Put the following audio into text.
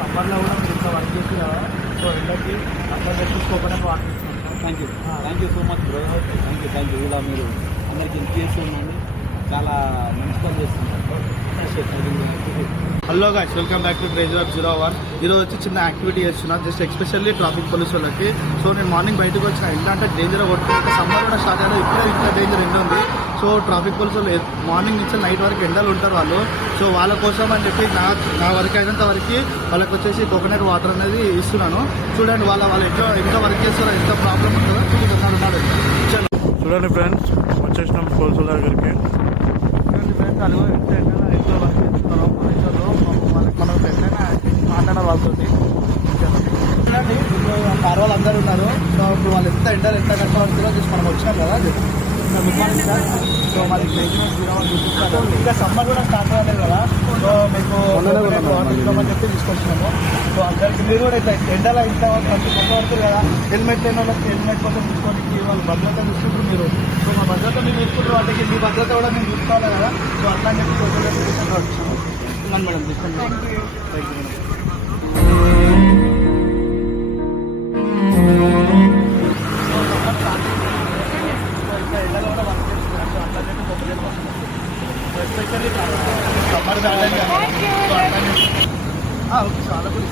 సమ్మర్లో కూడా మీరు ఇంత వర్క్ చేసి కదా, సో ఎండకి అందరు తెచ్చుకోకుండా వాటర్ ఇస్తున్నాం. Thank you so much bro. Thank you ఇలా మీరు అందరికి ఇన్ఫ్లుయెన్స్ ఉండండి. చాలా మంచి పని చేస్తున్నారు. Hello guys, welcome back to treasure of 01. ఈరోజు వచ్చి చిన్న యాక్టివిటీ చేస్తున్నా, జస్ట్ ఎస్పెషల్లీ ట్రాఫిక్ పోలీస్ వాళ్ళకి. సో నేను మార్నింగ్ బయటకు వచ్చిన ఎండ అంటే డేంజర్ కొట్టుకుంటే సమ్మర్ కూడా స్టార్ట్ అయ్యారు, ఇప్పుడే ఇంకా డేంజర్ ఎండ ఉంది. సో ట్రాఫిక్ పోలీస్ వాళ్ళు మార్నింగ్ నుంచి నైట్ వరకు ఎండలు ఉంటారు వాళ్ళు. సో వాళ్ళ కోసం అని చెప్పి నా వరకు అయినంత వరకు వాళ్ళకి వచ్చేసి కోకోనట్ వాటర్ అనేది ఇస్తున్నాను. చూడండి వాళ్ళు ఎంత వర్క్ చేస్తారో, ఎంత ప్రాబ్లం ఉంటుందో చూపిస్తున్నారు. చూడండి ఫ్రెండ్స్, వచ్చేసినాం పోలీసుల దగ్గరికి. చూడండి ఫ్రెండ్స్, అది ఎంత ఎండలో ఎంతో వర్క్ చేస్తున్నారో పోలీసులు. మనం ఎట్లయినా మాట్లాడాల్సింది. చూడండి, సార్ వాళ్ళు అందరూ ఉన్నారు. సో ఇప్పుడు వాళ్ళు ఎంత ఎండలు ఎంత కష్టపడుతుందో చూసి మనం వచ్చినాం కదా. సో మరి చూపిస్తాను. ఇంకా సమ్మర్ కూడా స్టార్ట్ అవ్వలేదు కదా, సో మీకు ఇస్తామని చెప్పి తీసుకొచ్చినాము. సో అందరికి మీరు కూడా ఇట్లా ఎండలో ఇంత కష్టపడుతుంది కదా, హెల్మెట్ లేని వాళ్ళకి హెల్మెట్ కోసం తీసుకోవడానికి వాళ్ళు భద్రత తీసుకుంటారు మీరు. సో మా భద్రత మీరు తీసుకుంటారు, వాటికి మీ భద్రత కూడా మేము చూసుకోవాలి కదా. సో అట్లా అని చెప్పి తీసుకుంటూ వచ్చాము. మేడం తీసుకోండి. Thank you madam. Especially summer okay చాలా కూడా